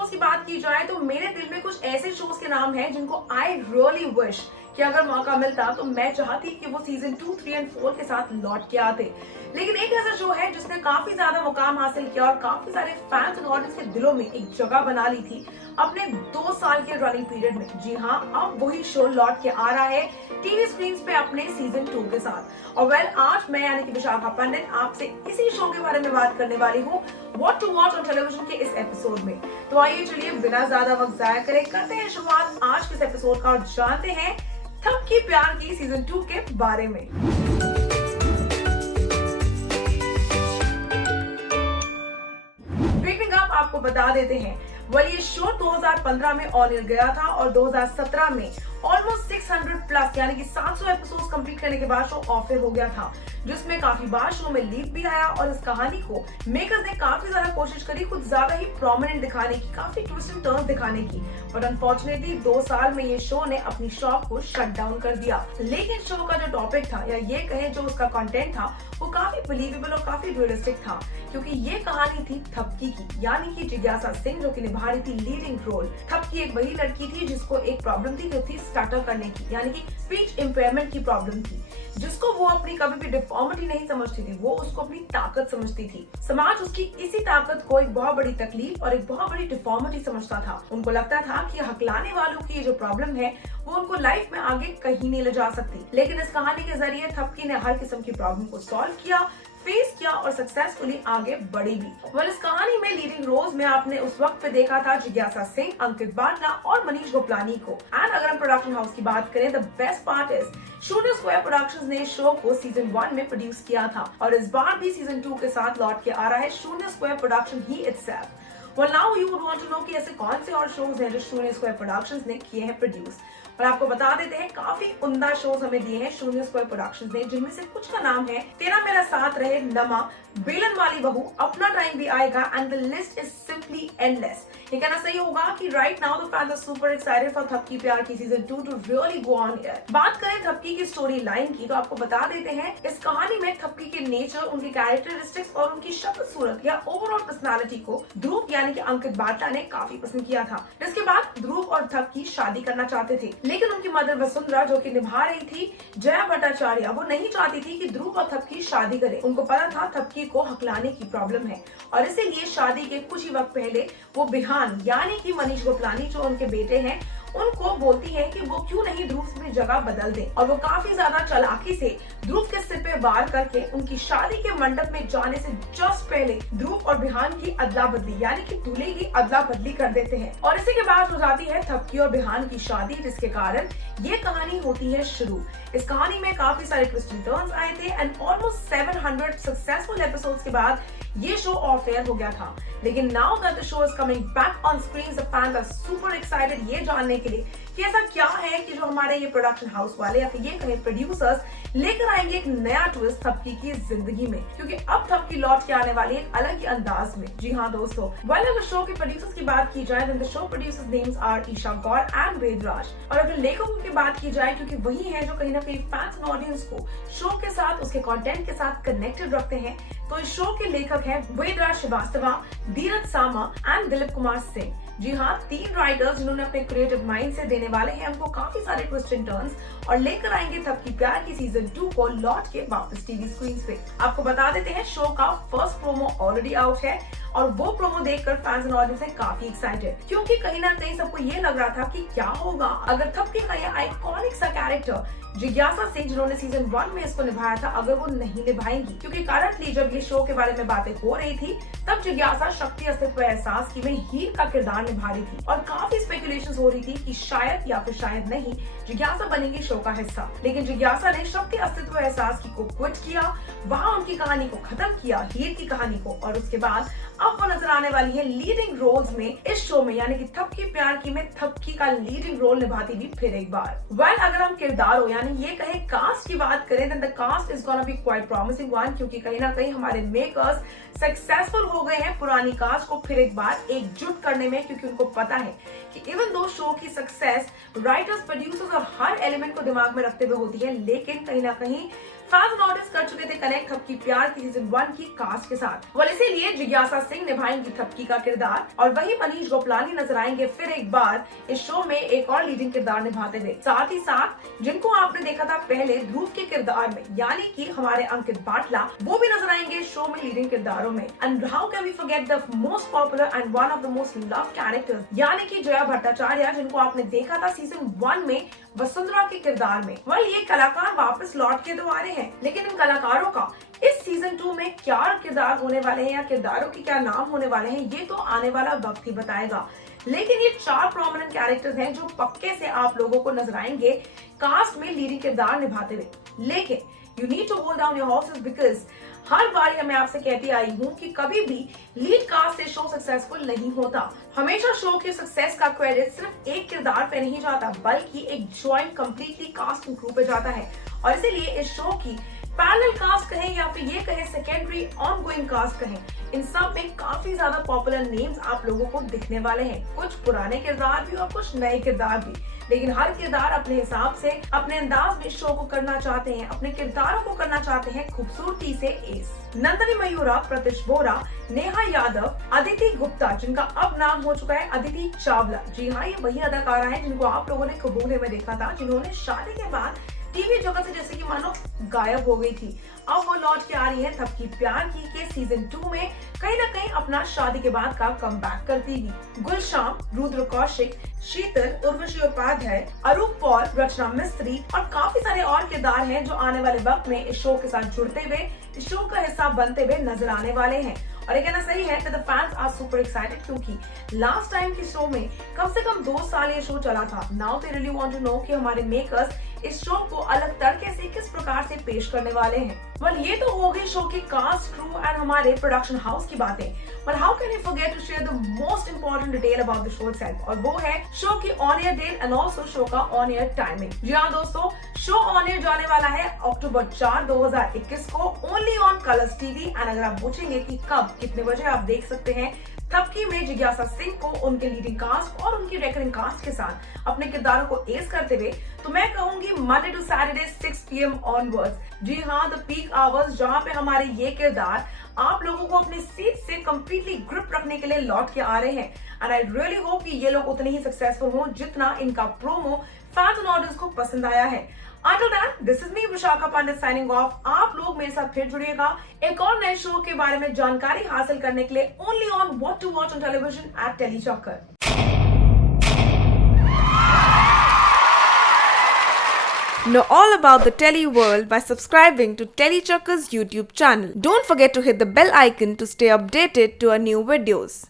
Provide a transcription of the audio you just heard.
Shows की बात की जाए तो मेरे दिल में कुछ ऐसे शोज के नाम हैं जिनको आई रियली विश कि अगर मौका मिलता तो मैं चाहती कि वो सीजन 2, 3 एंड 4 के साथ लौट के आते। लेकिन एक ऐसा शो है जिसने काफी ज्यादा मुकाम हासिल किया और काफी सारे फैंस और ऑडियंस के दिलों में एक जगह बना ली थी अपने 2 साल के रनिंग पीरियड में। जी हाँ, अब वही शो लौट के आ रहा है टीवी स्क्रीन पे अपने सीजन 2 के साथ। और आज मैं यानी कि विशाखा पंडित आपसे इसी शो के बारे में बात करने वाली हूँ, what to watch on television के इस एपिसोड में। तो आइए चलिए बिना ज्यादा वक्त जाया करे करते हैं शुरुआत आज के इस एपिसोड का और जानते हैं थप की प्यार की सीजन 2 के बारे में। ब्रेकिंग अप आपको बता देते हैं, ये शो 2015 में ऑन एयर गया था और 2017 में ऑलमोस्ट 600 प्लस यानी कि 700 एपिसोड्स कंप्लीट करने के बाद शो ऑफ एयर हो गया था, जिसमें काफी बार शो में लीक भी आया और इस कहानी को मेकर्स ने काफी ज्यादा कोशिश करी कुछ ज्यादा ही प्रोमिनेंट दिखाने की, काफी ट्विस्ट एंड टर्न्स दिखाने की, बट अनफॉर्चुनेटली 2 साल में ये शो ने अपनी शॉप को शट डाउन कर दिया। लेकिन शो का जो टॉपिक था या ये कहें जो उसका कंटेंट था वो काफी बिलीवेबल और काफी रियलिस्टिक था, क्योंकि ये कहानी थी थपकी की, यानी कि जिज्ञासा सिंह जो कि निभा रही थी लीडिंग रोल। थपकी एक वही लड़की थी जिसको एक प्रॉब्लम थी जो थी स्टार्टर करने की, यानी कि स्पीच इम्पेयरमेंट की प्रॉब्लम थी, जिसको वो अपनी कभी भी डिफॉर्मिटी नहीं समझती थी, वो उसको अपनी ताकत समझती थी। समाज उसकी इसी ताकत को एक बहुत बड़ी तकलीफ और एक बहुत बड़ी डिफॉर्मिटी समझता था। उनको लगता था कि हकलाने वालों की ये जो प्रॉब्लम है वो उनको लाइफ में आगे कहीं नहीं ले जा सकती। लेकिन इस कहानी के जरिए थपकी ने हर किस्म की प्रॉब्लम को सॉल्व किया, फेस किया और सक्सेसफुली आगे बढ़ी भी। इस कहानी में लीडिंग रोल्स में आपने उस वक्त पे देखा था जिज्ञासा सिंह, अंकित बाटला और मनीष गोपलानी को। एंड अगर हम प्रोडक्शन हाउस की बात करें, द बेस्ट पार्ट इज शून्य स्क्वायर प्रोडक्शंस ने शो को सीजन 1 में प्रोड्यूस किया था और इस बार भी सीजन 2 के साथ लौट के आ रहा है शून्य square production he itself. Well, now you would want to know कि ऐसे कौन से और शोज हैं जो शून्य स्क्वायर प्रोडक्शंस ने किए हैं प्रोड्यूस। और आपको बता देते हैं काफी उम्दा शोज हमें दिए हैं शून्य स्क्वायर प्रोडक्शंस ने, जिनमें से कुछ का नाम है तेरा मेरा साथ रहे, नमा, बेलन वाली बहू, अपना टाइम भी आएगा and the list is simply endless. ये कहना सही होगा कि right now the fans are super excited for Thapki Pyar Ki season 2 to really go on air. बात करें थपकी की स्टोरी लाइन की तो आपको बता देते हैं इस कहानी में थपकी के नेचर, उनकी कैरेक्टरिस्टिक्स और उनकी शक्ल सूरत या ओवरऑल पर्सनालिटी को ध्रुव यानी कि अंकित बाटला ने काफी पसंद किया था। इसके बाद ध्रुव और थपकी शादी करना चाहते थे, लेकिन उनकी मदर वसुंधरा जो कि निभा रही थी जया भट्टाचार्य, वो नहीं चाहती थी कि ध्रुव और थपकी शादी करे। उनको पता था थपकी को हकलाने की प्रॉब्लम है और इसीलिए शादी के कुछ ही वक्त पहले वो बिहान यानी कि मनीष गोपलानी जो उनके बेटे हैं उनको बोलती है कि वो क्यों नहीं ध्रुव से जगह बदल दे, और वो काफी ज्यादा चालाकी से ध्रुव के सिर पे वार करके उनकी शादी के मंडप में जाने से जस्ट पहले ध्रुव और बिहान की अदला बदली यानी कि दूल्हे की अदला बदली कर देते हैं। और इसी के बाद हो जाती है थपकी और बिहान की शादी, जिसके कारण ये कहानी होती है शुरू। इस कहानी में काफी सारे ट्विस्ट एंड टर्न्स आए थे एंड ऑलमोस्ट 700 सक्सेसफुल एपिसोड्स के बाद ये शो ऑफ एयर हो गया था। लेकिन now that the show is coming back on screen, the fans are super excited ये जानने के लिए कि ऐसा क्या है कि जो हमारे ये प्रोडक्शन हाउस वाले या फिर ये कहें प्रोड्यूसर्स लेकर आएंगे एक नया ट्विस्ट थपकी की जिंदगी में, क्योंकि अब थपकी लौट के आने वाली है एक अलग ही अंदाज में। जी हाँ दोस्तों, अगर शो के प्रोड्यूसर्स की बात की जाए, the show producers names are Isha Gaur and Vedraj. और अगर लेखकों की बात की जाए, क्योंकि वही है जो कहीं ना कहीं फैंस और ऑडियंस को शो के साथ, उसके कंटेंट के साथ कनेक्टेड रखते हैं, तो इस शो के लेखक हैं वेदराज श्रीवास्तव, धीरज सामा एंड दिलीप कुमार सिंह। जी हाँ, 3 राइटर्स जिन्होंने अपने क्रिएटिव माइंड से देने वाले हैं हमको काफी सारे ट्विस्ट एंड टर्न्स और लेकर आएंगे थपकी प्यार की सीजन 2 को लौट के वापस टीवी स्क्रीन पे। आपको बता देते हैं शो का फर्स्ट प्रोमो ऑलरेडी आउट है और वो प्रोमो देखकर फैंस एंड ऑडियंस है काफी एक्साइटेड, क्योंकि कहीं ना कहीं सबको ये लग रहा था कि क्या होगा अगर थपकी का ये आइकॉनिक सा कैरेक्टर जिज्ञासा सिंह जिन्होंने सीजन 1 में इसको निभाया था अगर वो नहीं निभाएंगी। क्योंकि करंटली जब ये शो के बारे में बातें हो रही थी तब जिज्ञासा शक्ति अस्तित्व एहसास की में हीर का किरदार निभा रही थी और काफी स्पेकुलेशंस हो रही थी कि शायद या फिर शायद नहीं जिज्ञासा बनेगी शो का हिस्सा। लेकिन जिज्ञासा ने शक्ति अस्तित्व एहसास की को क्विट किया, वहाँ उनकी कहानी को खत्म किया, हीर की कहानी को, और उसके बाद अब वो नजर आने वाली है लीडिंग रोल्स में इस शो में, यानी कि थपकी प्यार की में थपकी का लीडिंग रोल निभाती हुई फिर एक बार। अगर हम किरदारों यानी ये कहें कास्ट की बात करें, then the cast is gonna be quite promising one, क्योंकि कहीं ना कहीं हमारे मेकर्स सक्सेसफुल हो गए हैं पुरानी कास्ट को फिर एक बार एकजुट करने में, क्योंकि उनको पता है कि इवन दो शो की सक्सेस राइटर्स, प्रोड्यूसर्स और हर एलिमेंट को दिमाग में रखते हुए होती है, लेकिन कहीं ना कहीं फैंस और ऑडियंस कर चुके थे कनेक्ट थपकी प्यार की सीजन 1 की कास्ट के साथ। और इसीलिए जिज्ञासा सिंह निभाएंगी थपकी का किरदार और वही मनीष गोपलानी नजर आएंगे फिर एक बार इस शो में एक और लीडिंग किरदार निभाते हुए। साथ ही साथ जिनको आपने देखा था पहले ध्रुव के किरदार में, यानी कि हमारे अंकित बाटला, वो भी नजर आएंगे शो में लीडिंग किरदारों में। And how can we forget the most popular and one of the most loved characters, यानी कि जया भट्टाचार्य, जिनको आपने देखा था सीजन 1 में वसुंधरा के किरदार में। वह ये कलाकार वापस लौट के तो आ रहे हैं, लेकिन इन कलाकारों का इस सीजन 2 में क्या किरदार होने वाले हैं या किरदारों के क्या नाम होने वाले हैं, ये तो आने वाला वक्त ही बताएगा। लेकिन ये 4 प्रोमिनेंट कैरेक्टर्स हैं जो पक्के से आप लोगों को नजर आएंगे कास्ट में लीडिंग किरदार निभाते हुए। लेकिन you need to hold down your horses because हर बार मैं आपसे कहती आई हूँ कि कभी भी लीड कास्ट से शो सक्सेसफुल नहीं होता। हमेशा शो के सक्सेस का क्रेडिट सिर्फ एक किरदार पे नहीं जाता, बल्कि एक joint completely cast and crew पे जाता है। और इसीलिए इस शो की पैरेलल कास्ट कहें या फिर ये कहें सेकेंडरी ऑनगोइंग कास्ट कहें, इन सब में काफी ज्यादा पॉपुलर नेम्स आप लोगों को दिखने वाले हैं। कुछ पुराने किरदार भी और कुछ नए किरदार भी, लेकिन हर किरदार अपने हिसाब से अपने अंदाज में शो को करना चाहते हैं, अपने किरदारों को करना चाहते हैं खूबसूरती से एस। नंदनी मयूरा, प्रतिश बोरा, नेहा यादव, अदिति गुप्ता, जिनका अब नाम हो चुका है अदिति चावला। जी हाँ, ये वही अदाकारा है जिनको आप लोगों ने कबूले में देखा था, जिन्होंने शादी के बाद टीवी जगत से जैसे कि मानो गायब हो गई थी। अब वो लौट के आ रही है थपकी प्यार की के सीजन 2 में कहीं ना कहीं अपना शादी के बाद का कमबैक करती हुई। गुलशाम, रुद्र कौशिक, शीतल, उर्वशी उपाध्याय, अरूप पॉल, रचना मिस्त्री और काफी सारे और किरदार हैं जो आने वाले वक्त में इस शो के साथ जुड़ते हुए इस शो का हिस्सा बनते हुए नजर आने वाले हैं। और ये कहना सही है कि the fans are super excited, क्योंकि लास्ट टाइम के शो में कम से कम 2 साल ये शो चला था। Now they really want to know कि हमारे मेकर्स इस शो को अलग तरीके से किस प्रकार से पेश करने वाले हैं। वेल, ये तो हो गई शो की कास्ट, क्रू एंड हमारे प्रोडक्शन हाउस की बातें। But how can you forget to share the most important detail about the show itself, और वो है शो की on air date and also show का ऑन एयर टाइमिंग। जी हाँ दोस्तों, शो ऑन एयर जाने वाला है अक्टूबर 4, 2021 को only on Colors TV. And अगर आप पूछेंगे कि कब कितने बजे आप देख सकते हैं थपकी में जिज्ञासा सिंह को उनके लीडिंग कास्ट और उनकी रेकरिंग कास्ट के साथ अपने किरदारों को एस करते हुए, तो मैं कहूंगी Monday to Saturday 6 PM onwards. जी हाँ, द पीक आवर्स, जहां पे हमारे ये किरदार आप लोगों को अपने सीट से कंप्लीटली ग्रिप रखने के लिए लौट के आ रहे हैं। एंड आई रियली होप कि ये लोग उतने ही सक्सेसफुल हों जितना इनका प्रोमो फैंस और ऑडियंस को पसंद आया है। Until then, this is me Vishakha Pandit signing off। आप लोग मेरे साथ फिर जुड़िएगा एक और नए शो के बारे में जानकारी हासिल करने के लिए only on What to Watch on Television at TeleChakkar। Know all about the Tele world by subscribing to TeleChakkar's YouTube channel. Don't forget to hit the bell icon to stay updated to our new videos.